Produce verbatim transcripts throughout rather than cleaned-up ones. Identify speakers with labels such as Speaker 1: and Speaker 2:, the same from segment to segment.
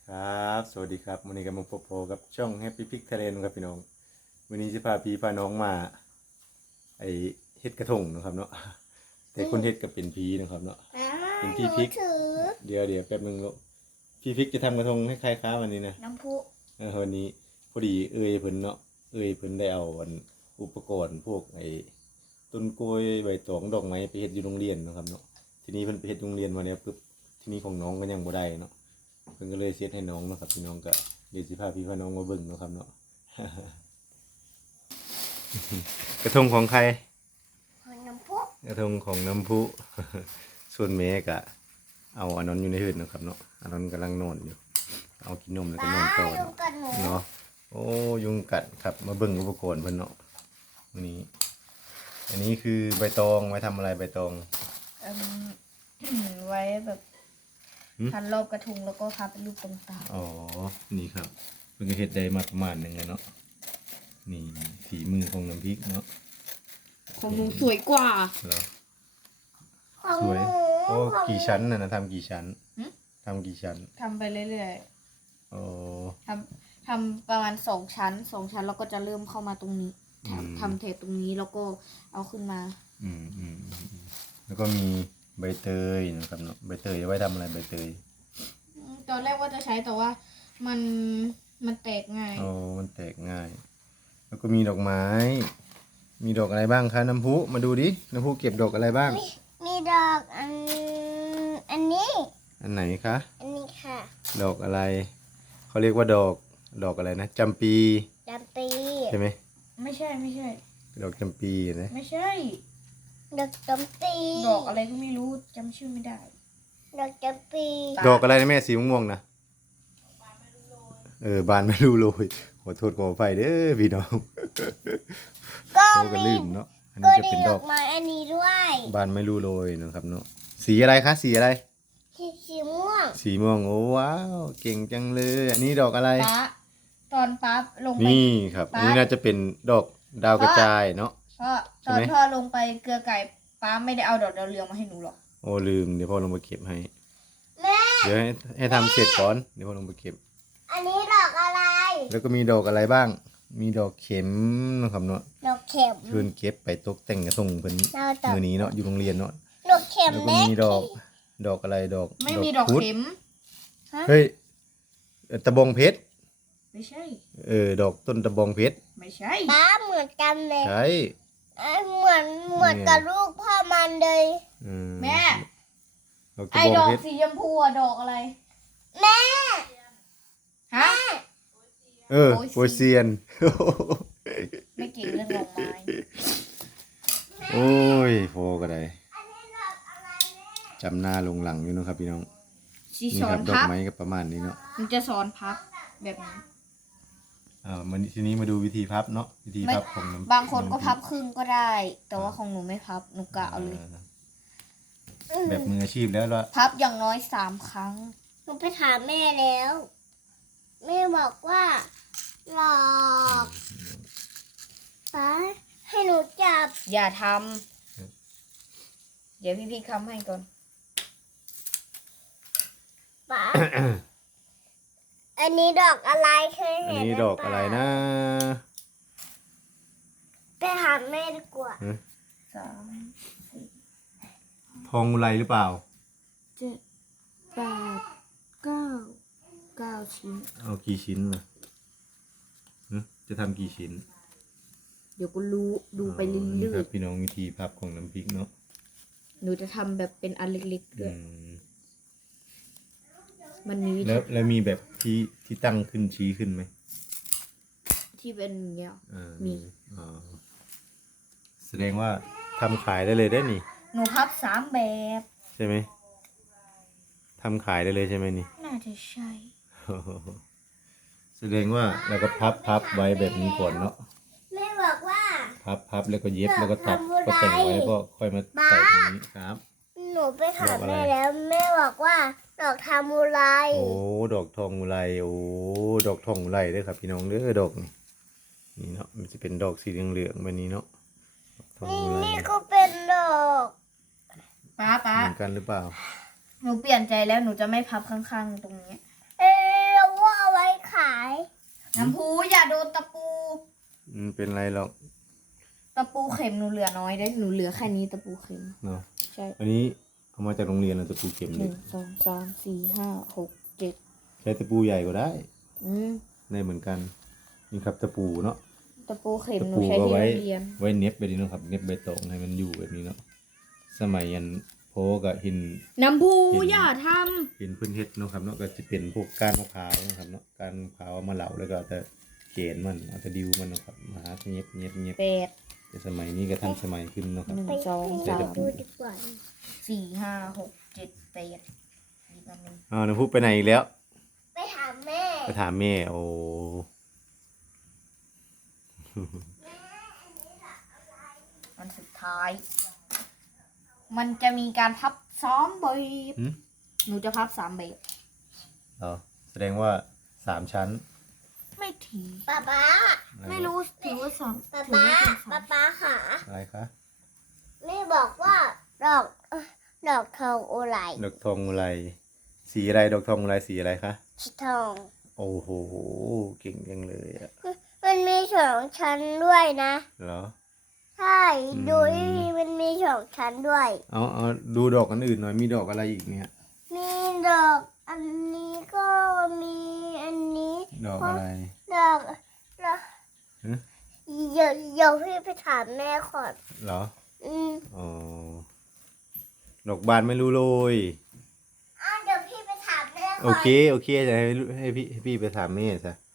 Speaker 1: ครับสวัสดีครับวันนี้ก็มาพบกับช่อง Happy Pick Thailand ครับพี่น้องวันนี้จะพาพี่พาน้องมาไอเฮ็ดกระทงนะครับเนาะแต่คนเฮ็ดก็เป็นพี่นะครับเนาะเป็นพี่พิกเดี๋ยวเดี๋ยวแป๊บนึงลูกพี่พิกจะทำกระทงให้ใครครับวันนี้นะ
Speaker 2: น้ำพุ
Speaker 1: เออวันนี้พอดีเอ้ยเพิ่นเนาะเอ้ยเพิ่นได้เอาอันอุปกรณ์พวกไอต้นกล้วยใบตองดอกไม้ไปเฮ็ดอยู่โรงเรียนนะครับเนาะทีนี้เพิ่นไปเฮ็ดโรงเรียนมาเนี่ยปุ๊บทีนี้ของน้องก็ยังบ่ได้เนาะเพิ่นก็เลยเซตให้น้องเนาะครับพี่น้องก็เดี๋ยวสิพาพี่พาน้องมาเบิ่งเนาะครับเนาะ กระทงของใคร
Speaker 2: น้ำพุ
Speaker 1: กระทงของน้ำพุ ส่วนแม่ก็เอาอันนั้นอยู่ในหืดนะครับเนาะอันนั้นกำลังนอนอยู่เอากินนมแล้วก็นอนต่อเนาะโอ้ยุงกัดครับมาเบิ่งอุปกรณ์เพิ่นเนาะวันนี้อันนี้คือใบตองไว้ทำอะไรใบตอง
Speaker 2: เอ่ม ไว้แบบพันรอบกระทงแล้วก็พับเป็นรูปต่าง
Speaker 1: ๆอ๋อนี่ครับเพิ่งเฮ็ดได้มาประมาณนึงแล้วเนาะนี่ฝีมือของน้ำพริกเนาะ
Speaker 2: ๆของหนูสวยกว่า
Speaker 1: เหรอสวยโอ้กี่ชั้นน่ะนะทำกี่ชั้นทำกี่ชั้น
Speaker 2: ทำไปเรื่อย
Speaker 1: ๆโอ้
Speaker 2: ๆทำทำประมาณสองชั้นสองชั้นแล้วก็จะเริ่มเข้ามาตรงนี้ทำทำเทปตรงนี้แล้วก็เอาขึ้นมา
Speaker 1: อืมอืมแล้วก็มีใบเตยนะครับเนาะใบเตยเอาไว้ทำอะไรใบเตย
Speaker 2: ตอนแรกว่าจะใช้แต่ว่ามันมันแตกง่าย
Speaker 1: โอ้มันแตกง่ายแล้วก็มีดอกไม้มีดอกอะไรบ้างคะน้ำพุมาดูดิน้ำพุเก็บดอกอะไรบ้าง
Speaker 3: มีดอกอันอันนี้
Speaker 1: อันไหนคะ
Speaker 3: อันนี้ค่ะ
Speaker 1: ดอกอะไรเขาเรียกว่าดอกดอกอะไรนะจำปี
Speaker 3: จำปี
Speaker 1: ใช่ไหม
Speaker 2: ไม่ใช่ไม่ใช่
Speaker 1: ดอกจำปีนะ
Speaker 2: ไม่ใช่
Speaker 3: ดอกจำปี
Speaker 2: ดอกอะไรก็ไม่รู้จำชื่อไม่ได้
Speaker 3: ดอกจำปี
Speaker 1: ดอกอะไรนะแม่สีม่วงๆนะเออบานไม่รู้โรยขอโทษขออภัยเด้อพี่น้อง
Speaker 3: ก็
Speaker 1: มี
Speaker 3: ลื
Speaker 1: มเนาะอัน
Speaker 3: ก็
Speaker 1: นี้จะ
Speaker 3: มี
Speaker 1: เป็นดอก
Speaker 3: ดอกไม้อันนี้ด้วย
Speaker 1: บานไม่รู้โรยนะครับเนาะสีอะไรคะสีอะไร
Speaker 3: สีสีม่วง
Speaker 1: สีม่วงโอ้ว้าวเก่งจังเลยอันนี้ดอกอะไร
Speaker 2: ป๊าตอนป๊าลงไป
Speaker 1: นี่ครับอันนี้น่าจะเป็นดอกดาวกระจายเนาะ
Speaker 2: เพราะตอนพ่อลงไปเกลือไก่ป๊าไม่ได้เอาดอกดาวเรืองมาให้หนูหรอก
Speaker 1: โอ้ลืมเดี๋ยวพ่อลงไปเก็บให้
Speaker 3: แม่
Speaker 1: เดี๋ยวให้ให้ทำเสร็จก่อนเดี๋ยวพ่อลงไปเก็บ
Speaker 3: อันนี้ดอกอะไร
Speaker 1: แล้วก็มีดอกอะไรบ้างมีดอกเข็มนะครับเนาะ
Speaker 3: ดอกเข็ม
Speaker 1: เพื่อนเก็บไปตกแต่งกระทงเพิ่นมื้อนี้เนาะอยู่โรงเรียนเนาะ
Speaker 3: ดอกเข็ม
Speaker 1: แล้วก็มีดอกดอกอะไรดอก
Speaker 2: ไม่มีดอกเข็ม
Speaker 1: เฮ้ยตะบองเพชร
Speaker 2: ไม่ใช่
Speaker 1: เออดอกต้นตะบองเพชร
Speaker 2: ไม่ใช่
Speaker 3: ป้าเหมือนกันเลย
Speaker 1: ใช่
Speaker 3: เหมือนเหมือนกับลูกพ่อมันเลย
Speaker 2: แม่ไอ้ดอกสีชมพูอะดอกอะไร
Speaker 3: แม่
Speaker 2: ฮะ
Speaker 1: เออโปยเซียน
Speaker 2: ไม่เก่งเรื่องดอกไม้
Speaker 1: โอ้ยโฟก็ได้จำหน้าลงหลังอยู่นะครับพี่น้อง
Speaker 2: นี่
Speaker 1: ครับดอกไม้ก็ประมาณนี้เนาะ
Speaker 2: มันจะสอนพับแบบนี้
Speaker 1: อ่ามันทีนี้มาดูวิธีพับเนาะวิธีพับของ
Speaker 2: บางคนก็พับครึ่งก็ได้แต่ว่าของหนูไม่พับหนูกะเอาเลย
Speaker 1: แบบมืออาชีพแล้วละ
Speaker 2: พับอย่างน้อยสามครั้ง
Speaker 3: หนูไปถามแม่แล้วแม่บอกว่าหลอกป้าให้หนูจับ
Speaker 2: อย่าทำเดี๋ยวพี่พี่ทำให้ก่อน
Speaker 3: ป้า อันนี้ดอกอะไรเคยเห็น
Speaker 1: อันนี้ดอกอะไรนะ
Speaker 3: ไปถามแม่ดีกว่า
Speaker 2: สาม
Speaker 1: ทองอุไรหรือเปล่า
Speaker 2: เจ็ดแปดเก้าเก้าชิ้น
Speaker 1: เอากี่ชิ้นล่ะจะทำกี่ชิ้น
Speaker 2: เดี๋ยวก็รู้ดูไปเรื่อยๆครับ
Speaker 1: พี่น้องวิธีพับของน้ำพริกเนาะ
Speaker 2: หนูจะทำแบบเป็นอันเล็กๆด้วยมันมี
Speaker 1: แล้วแล้วมีแบบที่ที่ตั้งขึ้นชี้ขึ้นไหม
Speaker 2: ที่เป็นอย่างเงี้ยมี
Speaker 1: แสดงว่าทำขายได้เลยได้นี่
Speaker 2: หนูพับสามแบบ
Speaker 1: ใช่ไหมทำขายได้เลยใช่ไหมนี่
Speaker 2: น่าจะใช่
Speaker 1: แสดงว่าเราก็พับพับไว้แบบนี้ก่อนเนาะ
Speaker 3: แม่บอกว่า
Speaker 1: พับพับแล้วก็เย็บแล้วก็ตัดก็แต่งไว้ก็ค่อยมาใส่ตรงนี้ครับ
Speaker 3: หนูไปถามแม่แล้วแม่บอกว่าดอกทามูไร
Speaker 1: โอ้ดอกทองอุไรโอ้ดอกทองอุไรด้วยครับพี่น้องเด้อดอกนี่นี่เนาะมันจะเป็นดอกสีเหลืองๆแบบนี้เนาะ
Speaker 3: นี่นี่ก็เป็นดอก
Speaker 2: ป้าป้า
Speaker 1: เหมือนกันหรือเปล่า
Speaker 2: หนูเปลี่ยนใจแล้วหนูจะไม่พับข้างๆตรงนี้
Speaker 3: เออด
Speaker 2: น้ำพูอย่าโดนตะปู
Speaker 1: อืมเป็นไรหรอก
Speaker 2: ตะปูเข็มหนูเหลือน้อยได้หนูเหลือแค่นี้ตะปูเข็ม
Speaker 1: เนาะ
Speaker 2: ใช่
Speaker 1: อันนี้เอามาจากโรงเรียนเราตะปูเข็ม
Speaker 2: ห
Speaker 1: เด็
Speaker 2: นึ่
Speaker 1: ก
Speaker 2: งสองสามสี่ห้าหกเจ็ด
Speaker 1: ใช้ตะปูใหญ่ก็ได้
Speaker 2: อืม
Speaker 1: ได้เหมือนกันนี่ครับตะปูเนาะ
Speaker 2: ตะปูเข็ม
Speaker 1: ตะ
Speaker 2: หนู
Speaker 1: ปู
Speaker 2: ใช้
Speaker 1: ก็
Speaker 2: ที่
Speaker 1: ไว้
Speaker 2: โรงเรียน
Speaker 1: ไว้เน็บไปดีเนาะครับเน็บใบตองให้มันอยู่แบบนี้เนาะสมัยยันโพกับหิน
Speaker 2: น้ำพู
Speaker 1: เห็น
Speaker 2: อย่าท
Speaker 1: หินพื้นเฮ็ดเนาะครับเนาะก็จะเป็นพวกก้านมะพร้าวนะครับเนาะก้านมะพร้าวเอามาเหลาแล้วก็เอาแต่เกณฑ์มันเอาแต่ดิวมันเนาะครับมาหาเน็บเน็บเน็บ
Speaker 2: ำแปด
Speaker 1: แต่สมัยนี้ก็ทันสมัยขึ้นเนาะครับ
Speaker 2: หนึ่ง
Speaker 3: ไป
Speaker 2: สอง
Speaker 3: ไป
Speaker 2: สาม
Speaker 3: ดูดีกว่า
Speaker 2: สี่ห้าหกเจ็ดแปดอีกอันหนึ่ง
Speaker 1: อ้าวน้ำพุไปไหนอีกแล้ว
Speaker 3: ไปถามแม่
Speaker 1: ไปถามแม่โอ้
Speaker 2: อันสุดท้าย มันจะมีการพับซ้อมแบบ
Speaker 1: หึ
Speaker 2: หนูจะพับสามแบบ
Speaker 1: เหรอแสดงว่าสามชั้น
Speaker 2: ไม่ถึง
Speaker 3: ป๊าป๊า
Speaker 1: อะ
Speaker 2: ไม่รู้ถือว่าสาม
Speaker 3: ป๊า
Speaker 2: ถือ
Speaker 3: ป๊า
Speaker 2: ว่าเป็นสา
Speaker 3: ป๊าม ป๊าค่ะ
Speaker 1: อะไรคะ
Speaker 3: แม่บอกว่าดอกเอ่อดอกทองโอไหล
Speaker 1: ดอกทองอะไรสีอะไรดอกทองอะไรสีอะไรคะ
Speaker 3: สีทอง
Speaker 1: โอ้โหเก่งจังเลยอะ
Speaker 3: มันมีสองชั้นด้วยนะ
Speaker 1: เหรอ
Speaker 3: ใช่
Speaker 1: อืม
Speaker 3: ดูดีมันมีสองชั้นด้วย
Speaker 1: เอาเอาดูดอกอันอื่นหน่อยมีดอกอะไรอีกเนี่ย
Speaker 3: มีดอกอันนี้ก็มีอันนี้
Speaker 1: ดอกอะไร
Speaker 3: ดอกดอก
Speaker 1: ฮะ
Speaker 3: เดี๋ยวเดี๋ยวพี่ไปถามแม่ก่อน
Speaker 1: เหรอ
Speaker 3: อืม
Speaker 1: อ๋อดอกบานไม่รู้เลย
Speaker 3: อ่ะเดี๋ยวพี่ไปถามแม่ก่อน
Speaker 1: โอเคโอเคจะให้ให้พี่ให้พี่ไปถามแม่ซะ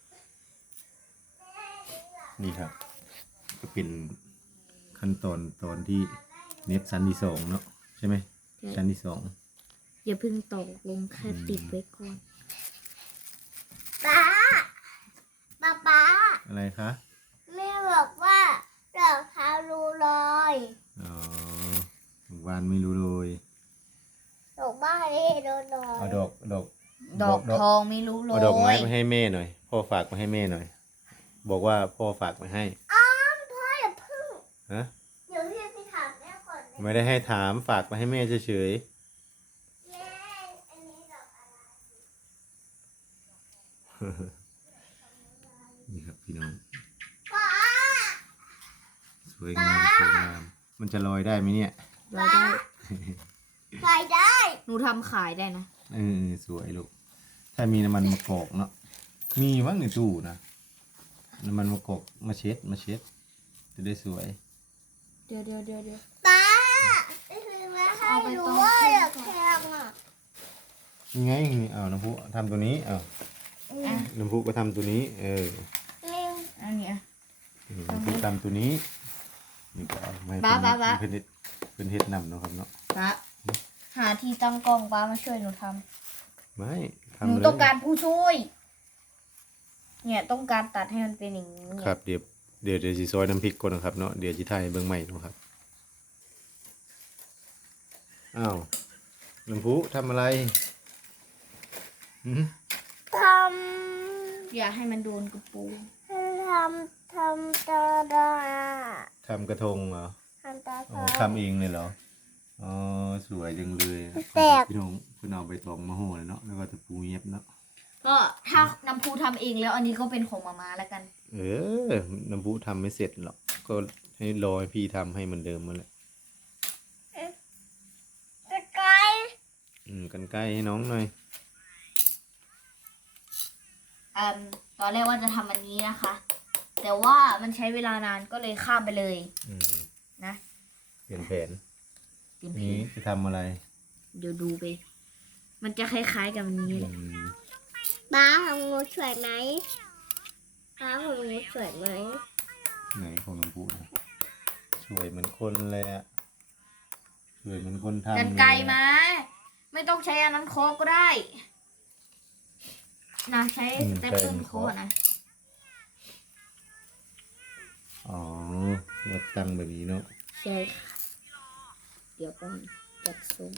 Speaker 1: นี่ครับ ก็เป็นขั้นตอนตอนที่เน็บชั้นที่สองเนาะใช่ไหมชั้นที่สอง
Speaker 2: อย่าเพึ่งตกลงแค่ติดไว้ก่อน
Speaker 3: ป๊าป๊าป๊า
Speaker 1: อะไรคะ
Speaker 3: แม่บอกว่าดอกเท้ารูลอย
Speaker 1: อ๋อดอกบานไม่รู้เลย
Speaker 3: ดอกบ้านี่โดนลอย
Speaker 1: เอาดอกดอก
Speaker 2: ดอกทองไม่รู้เล
Speaker 1: เอา
Speaker 2: ย
Speaker 1: ดอกไม้มาให้แม่หน่อย พ่อฝากมาให้แม่หน่อย บอกว่าพ่อฝากมาให้
Speaker 3: อ้าวพ่ออย่าพึ่ง
Speaker 1: ฮะ
Speaker 3: เดี๋ยวพี่ไปถามแม่ก่อนนะ
Speaker 1: ไม่ได้ให้ถามฝากมาให้แม่เฉย
Speaker 3: แม่อันนี้ดอกอะไร
Speaker 1: ๆ นี่ครับพี่น้อง
Speaker 3: ป๊า
Speaker 1: สวยงามสวยงามมันจะลอยได้ไหมเนี่ย
Speaker 2: เราได้
Speaker 3: ใส่ได้
Speaker 2: หนูทำขายได้นะ
Speaker 1: เออสวยลูกถ้ามีน้ำมันมะกอกเนาะมีบ้างในตู้นะน้ำมันมะกอกมาเช็ดมาเช็ดจะได้สวย
Speaker 2: เดี๋ยวเดี๋ยวเดี๋ยวเดี๋ยว
Speaker 3: ป๊าไปซื้อมาให้
Speaker 2: เอาไป
Speaker 3: ดู
Speaker 2: ต้ม
Speaker 3: ว่า
Speaker 2: เครื่
Speaker 3: อ
Speaker 2: อง
Speaker 3: ยาก
Speaker 2: ก่อน
Speaker 3: แข่งอ่ะ
Speaker 1: นี่ไงนี่เอาน้ำพุทำตัวนี้เอา
Speaker 2: อ่ะ
Speaker 1: น้ำพุก็ทำตัวนี้ เออ
Speaker 3: นี่
Speaker 2: อันเนี้ย
Speaker 1: น้ำพุทำตัวนี้นี่ก็เอาไม่
Speaker 2: บ๊ะบ๊ะบ๊ะ
Speaker 1: เป็นเฮ็ดเป็นเฮ็ดนำเนาะครับเนาะ
Speaker 2: ป้าหาที่ตั้งกล้องป้ามาช่วยหนูท
Speaker 1: ไม่
Speaker 2: ำ
Speaker 1: ทำ
Speaker 2: หนู
Speaker 1: เลย
Speaker 2: ต้องการผู้ช่วย เนี่ยต้องการตัดให้มันเป็นอย่างนี้
Speaker 1: ครับเดี๋ยวเดี๋ยวเดี๋ยวสิซอยน้ำพริกก่อนนะครับเนาะเดี๋ยวจิถ่ายให้เบิ่งใหม่เนาะครับอ้าวน้ำพุทำอะไรหืม
Speaker 3: ท
Speaker 2: อย่าให้มันโดนกระปู
Speaker 3: ำทำทำตาดา
Speaker 1: ทำกระทงเหรอ
Speaker 3: ทำตา
Speaker 1: อ๋อ
Speaker 3: ดา
Speaker 1: ทำเองเลยเหรออ๋อสวยจังเลย
Speaker 3: แตก
Speaker 1: พี่น้องเพิ่นเอาใบตองมาห่อเลยเนาะแล้วก็ตะปูเย็บเนาะ
Speaker 2: ก็ถ้าน้ำพูทำเองแล้วอันนี้ก็เป็นของมาม่าแล้วกัน
Speaker 1: เออน้ำพุทำไม่เสร็จหรอกก็ให้รอให้พี่ทำให้เหมือนเดิมมาแหละ
Speaker 3: ตะไคร้
Speaker 1: อืมกันใกล้ให้น้องหน่อย
Speaker 2: อืมตอนแรกว่าจะทำอันนี้นะคะ แต่ว่ามันใช้เวลานานก็เลยข้ามไปเลย
Speaker 1: อืม
Speaker 2: นะ
Speaker 1: เปลี่ยนแผน
Speaker 2: เป็นเพล
Speaker 1: นี้
Speaker 2: ง
Speaker 1: จะทำอะไร
Speaker 2: เดี๋ยวดูไป มันจะคล้ายๆกับอันนี้แหละ
Speaker 1: อืม
Speaker 3: บ้าของงูสวยไหมบ้าของงูสวยไหม
Speaker 1: ไหนของน้ำพุนะสวยเหมือนคนเลยอะสวยเหมือนคนทำ
Speaker 2: กันไกล
Speaker 1: เลย
Speaker 2: ไหม
Speaker 1: อะ
Speaker 2: ไม่ต้องใช้อันนั้นโคกก็ได้นะใช้สเต็ปเปิลโคกนะ
Speaker 1: อ๋อมาตั้งแบบนี้เนาะ
Speaker 2: ใช่ค่ะ เดี๋ยวก่อนจัดทรง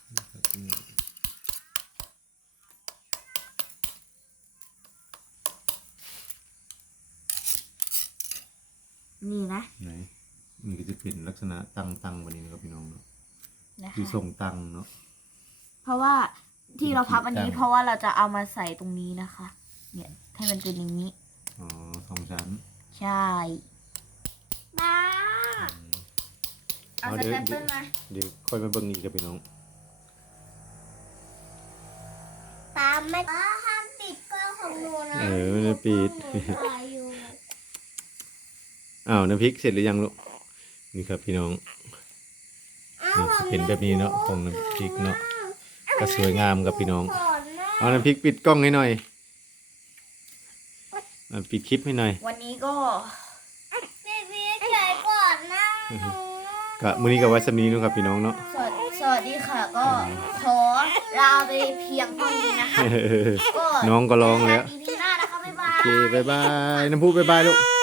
Speaker 2: นี่นะ
Speaker 1: ไหนมันก็จะเป็นลักษณะตั้งตั้งแบบนี้นะครับพี่น้องเนาะ
Speaker 2: นะ
Speaker 1: คือ
Speaker 2: คะ
Speaker 1: ทรงตั้งเนาะ
Speaker 2: เพราะว่าที่เราพับอันนี้
Speaker 1: ตั้ง
Speaker 2: เพราะว่าเราจะเอามาใส่ตรงนี้นะคะ
Speaker 1: อ
Speaker 2: เนี่ยให้มันเป็นอย่างนี้
Speaker 1: อ๋อสองชั้น
Speaker 2: ใช่
Speaker 3: บ้า
Speaker 2: เอา
Speaker 1: เอา
Speaker 2: ส
Speaker 1: เดี๋ยว
Speaker 2: แตมเปิลมา
Speaker 1: เดี๋ยวค่อยมาเบิ่งอีกกับพี่น้อง
Speaker 3: ตามไม่บ้าห้ามปิดกล้องของหนูนะ
Speaker 1: เออไม่ได้ปิด
Speaker 3: หนูถ่ายอยู่
Speaker 1: อ้าวน้ำพริกเสร็จหรือยังลูกนี่ครับพี่น้อง
Speaker 3: อ้าว
Speaker 1: นี่เป็นแบบนี้เนาะของน้ำพริกเนาะก็สวยงามกับพี่น้อง
Speaker 3: ก่อนนะ
Speaker 1: เอาน้ำพริกปิดกล้องให้หน่อยอ่ะปิดคลิปให้หน่อย
Speaker 2: วันนี้ก็
Speaker 3: พี่พี่เฉยก่อนนะหนู
Speaker 1: ก็มื้อนี้ก็ไว้สำนี้เนาะครับพี่น้องเนาะ
Speaker 2: สวัสสวัสดีค่ะ ก็ขอลาไปเพียงเท่านี้นะคะก็
Speaker 1: น้องก็ร้องแล้ว
Speaker 2: อีพีหน้านะคะบ๊ายบา
Speaker 1: โอย เคบ๊ายบาย น้ำพุบ๊ายบายลูก
Speaker 3: บ